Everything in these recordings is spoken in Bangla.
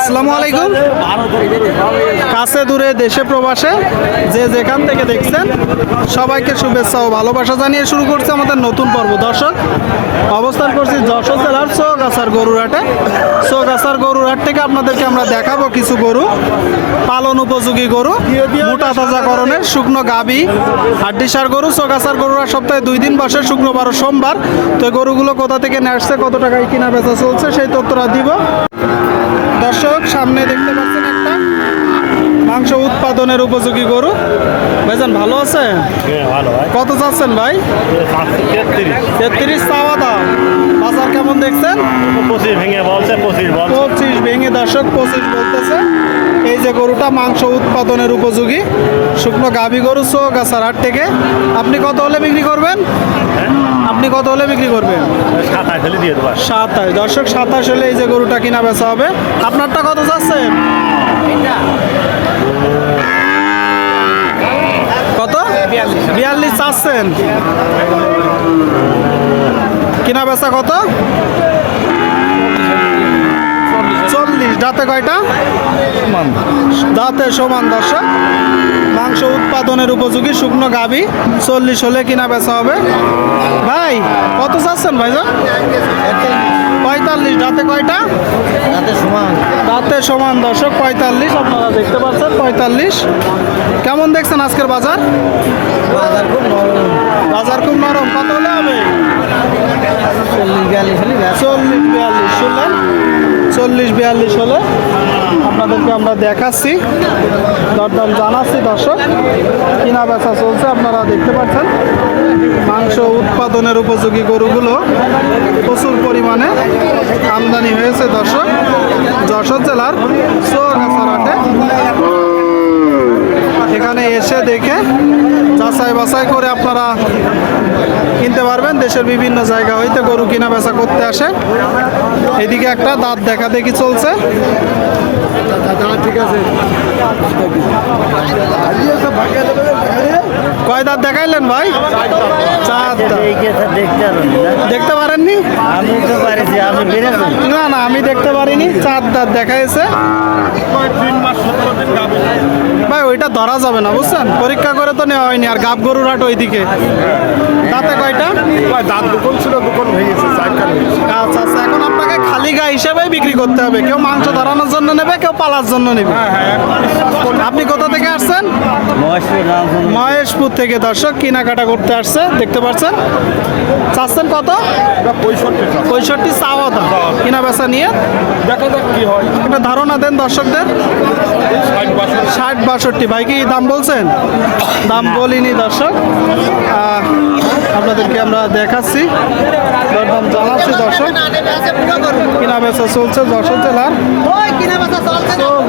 আসসালামু আলাইকুম। কাছে দূরে দেশে প্রবাসে যে যেখান থেকে দেখছেন, সবাইকে শুভেচ্ছা ও ভালোবাসা জানিয়ে শুরু করছে আমাদের নতুন পর্ব। দর্শক, অবস্থান করছি যশোর জেলার চৌগাছার গরুরহাটে। চৌগাছার গরুরহাট থেকে আপনাদেরকে আমরা দেখাবো কিছু গরু। পালন উপযোগী গরু, মোটা তাজাকরণের শুকনো গাবি, হাড্ডিসার গরু। চৌগাছার গরুরা সপ্তাহে দুই দিন বসে, শুক্রবার ও সোমবার। তো গরুগুলো কোথা থেকে নিয়ে আসছে, কত টাকায় কিনা বেচা চলছে, সেই তথ্যটা দিব। দর্শক সামনে দেখতে পাচ্ছেন একটা মাংস উৎপাদনের উপযোগী গরু। ভাইজান ভালো আছে হ্যাঁ কত চাচ্ছেন ভাই? তেত্রিশ। চাওয়া দাম বাজার কেমন দেখছেন? পঁচিশ ভেঙে বলছে পঁচিশ ভেঙে দর্শক পঁচিশ বলতেছে। এই যে গরুটা মাংস উৎপাদনের উপযোগী। শুকনো গাভী গরু চৌগাছার হাট থেকে। আপনি কত হলে বিক্রি করবেন? আপনি কত হলে বিক্রি করবেন? সাতাশ হলে দিয়ে দেবো। সাতাশ। দর্শক সাতাশ হলে এই যে গরুটা কিনা বেচা হবে। আপনারটা কত চাচ্ছেন কত? বিয়াল্লিশ চাচ্ছেন। কিনা বেচা কত চল্লিশ দাঁতে কয়টা? সমান দাঁতে সমান দর্শক মাংস উৎপাদনের উপযোগী শুকনো গাভী চল্লিশ হলে কিনা বেচা হবে। ভাই কত চাচ্ছেন ভাইজান? পঁয়তাল্লিশ। দাঁতে কয়টা? দাঁতে সমান। দর্শক পঁয়তাল্লিশ। আপনারা দেখতে পাচ্ছেন পঁয়তাল্লিশ। কেমন দেখছেন আজকের বাজার? বাজার খুব নরম কত হলে হবে চল্লিশ বিয়াল্লিশ শুনলেন চল্লিশ, বিয়াল্লিশ হলে আপনাদেরকে আমরা দেখাচ্ছি। দরদাম জানাচ্ছি দর্শক। কিনা বেচা চলছে, আপনারা দেখতে পাচ্ছেন। মাংস উৎপাদনের উপযোগী গরুগুলো প্রচুর পরিমাণে আমদানি হয়েছে দর্শক। যশোর জেলার চৌগাছারাটে এখানে এসে দেখে যাচাই বাছাই করে আপনারা কিনতে পারবেন। দেশের বিভিন্ন জায়গা হইতে গরু কিনা বেচা করতে আসে। এদিকে একটা দাঁত দেখা দেখি চলছে। কয় দাঁত দেখাইলেন ভাই? দেখতে পারেননি? আমি না না, আমি দেখতে পারিনি। চার দাঁত দেখাইছে। ভাই ওইটা ধরা যাবে না বুঝছেন? পরীক্ষা করে তো নেওয়া হয়নি আর গাব গরুর হাট ওইদিকে। দাঁতে কয়টা? দাঁত দুকন ছিল দুকন ভেঙেছে আচ্ছা আচ্ছা এখন আপনাকে খালি গা হিসেবেই বিক্রি করতে হবে। কেউ মাংস ধরানোর জন্য নেবে কেউ পালার জন্য নেবে। আপনি কোথা থেকে আসছেন? মহেশপুর থেকে দর্শক কেনাকাটা করতে আসছে দেখতে পাচ্ছেন? চাচ্ছেন কত? পঁয়ষট্টি পঁয়ষট্টি চাওয়া দাম। কিনা বেচা নিয়ে? দেখা যাক কি হয়। একটা ধারণা দেন দর্শকদের। ষাট বাষট্টি। ভাই কি দাম বলছেন? দাম বলিনি দর্শক। আপনাদেরকে আমরা দেখাচ্ছি। দরদাম জানাচ্ছি দর্শক। কিনা বেচা চলছে যশোর জেলার।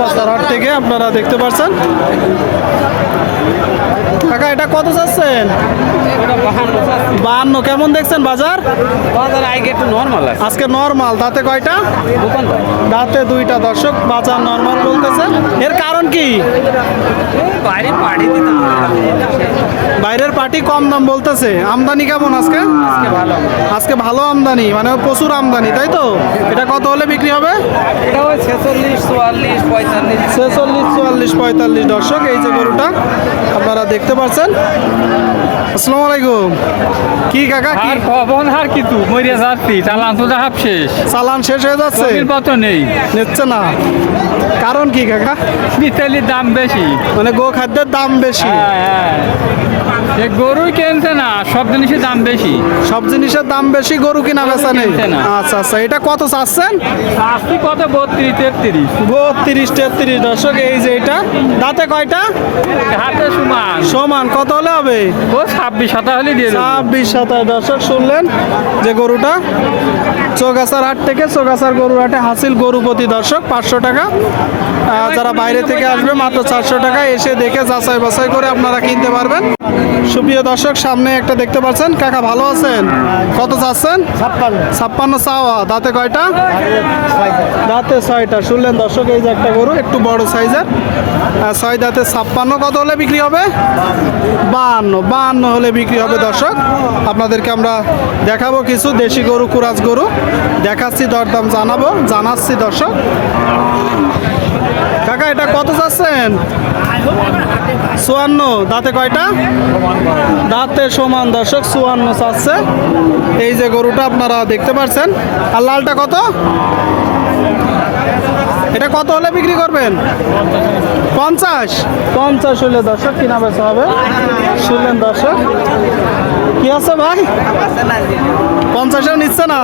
বাজারহাট থেকে আপনারা দেখতে পাচ্ছেন কাকা এটা কত চাচ্ছেন? বাহান্ন কেমন দেখছেন বাজার? বাজার আগে একটু নর্মাল আজকে নর্মাল তাতে কয়টা? দাঁতে দুইটা দর্শক। বাজার নর্মাল বলতেছে। এর কারণ কি? বাইরের পার্টি কম দাম বলতেছে। আমদানি কেমন আজকে? আজকে ভালো। আমদানি মানে প্রচুর আমদানি তাই তো? এটা কত হলে বিক্রি হবে? ছেচল্লিশ চুয়াল্লিশ পঁয়তাল্লিশ। দর্শক এই যে গরুটা আপনারা দেখতে পাচ্ছেন আসসালামু আলাইকুম। কি কাকা কি? কখন আর কিছু মরিয়া যাচ্ছি চালান তো হাফ শেষ। চালান শেষ হয়ে যাচ্ছে। মতো নেই। নিচ্ছে না। কারণ কি কাকা? মিতালির দাম বেশি। মানে গো খাদ্যের দাম বেশি। হ্যাঁ হ্যাঁ। গরুই কিনছে না সব জিনিসের দাম বেশি। সব জিনিসের দাম বেশি গরু কিনা বেচা নেই। আচ্ছা আচ্ছা এটা কত চাচ্ছেন? আসছি কত? বত্রিশ তেত্রিশ। বত্রিশ তেত্রিশ দর্শক এই যে এটা। দাঁতে কয়টা? হাতে সমান। সমান কত হলে হবে? ও ছাব্বিশ সাতা হলে দিয়ে ছাব্বিশ সাতাশ দর্শক শুনলেন যে গরুটা? চৌগাছার হাট থেকে চৌগাছার গরুর হাটে হাসিল গরু প্রতি দর্শক পাঁচশো টাকা। যারা বাইরে থেকে আসবে মাত্র চারশো টাকা এসে দেখে যাচাই বাছাই করে আপনারা কিনতে পারবেন। সুপ্রিয় দর্শক সামনে একটা দেখতে পাচ্ছেন। কাকা ভালো আছেন? কত চাচ্ছেন? ছাপ্পান্ন। চাওয়া। দাঁতে কয়টা? দাঁতে ছয়টা। শুনলেন দর্শক এই যে একটা গরু একটু বড় সাইজের। ছয় দাঁতে ছাপ্পান্ন। কত হলে বিক্রি হবে? বাহান্ন বাহান্ন হলে বিক্রি হবে দর্শক। আপনাদেরকে আমরা দেখাবো কিছু দেশি গরু কুরাজ গরু। দেখাচ্ছি দরদাম জানাব। জানাচ্ছি দর্শক। এটা কত চাচ্ছেন? চুয়ান্ন। দাঁতে কয়টা? দাঁতে সমান দর্শক, চুয়ান্ন চাচ্ছে। এই যে গরুটা আপনারা দেখতে পাচ্ছেন। আর লালটা কত? এটা কত হলে বিক্রি করবেন? পঞ্চাশ। পঞ্চাশ হলে দর্শক, কিনা বেচা হবে? শুনলেন দর্শক। কি আছে ভাই? পঞ্চাশেও নিচ্ছে না?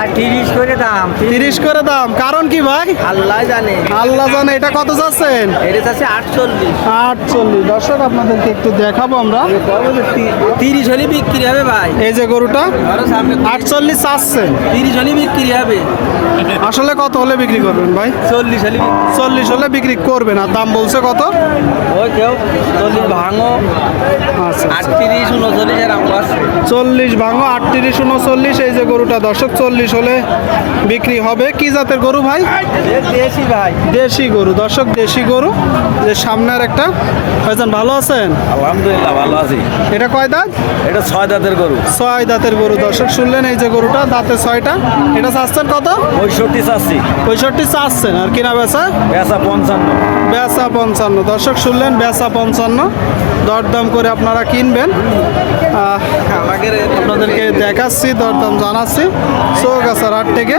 আর তিরিশ করে দাম। তিরিশ করে দাম। কারণ কি ভাই? আল্লাহ জানে। আল্লাহ জানে। এটা কত চাচ্ছেন এটা আছে আটচল্লিশ। আটচল্লিশ। দর্শক আপনাদেরকে একটু দেখাবো আমরা। তিরিশ হলে বিক্রি হবে ভাই। এই যে গরুটা আটচল্লিশ চাচ্ছেন তিরিশ হলে বিক্রি হবে। আসলে কত হলে বিক্রি করবেন ভাই? চল্লিশ হলে চল্লিশ হলে বিক্রি করবেন। আর দাম বলছে কত? ওই কেউ চল্লিশ ভাঙো। আচ্ছা। আটত্রিশ উনচল্লিশ চল্লিশ ভাঙো আটত্রিশ উনচল্লিশ এই যে গরুটা দর্শক চল্লিশ হলে বিক্রি হবে। কি জাতের গরু ভাই? দেশি ভাই। দেশি গরু। দর্শক দেশি গরু। যে সামনের একটা। ভাইজান ভালো আছেন? আলহামদুলিল্লাহ ভালো আছি। এটা কয় দাঁত? এটা ছয় দাঁতের গরু। ছয় দাঁতের গরু। দর্শক শুনলেন এই যে গরুটা দাঁতে ছয়টা। এটা চাচ্ছেন কত? পঁয়ষট্টি চাচ্ছি। পঁয়ষট্টি চাচ্ছেন। আর কিনা বেচা? পেঁচা পঞ্চান্ন। বেচা পঞ্চান্ন। দর্শক শুনলেন বেচা পঞ্চান্ন। দরদাম করে আপনারা কিনবেন। আপনাদেরকে দেখাচ্ছি দরদাম জানাচ্ছি। চৌগাছার হাট থেকে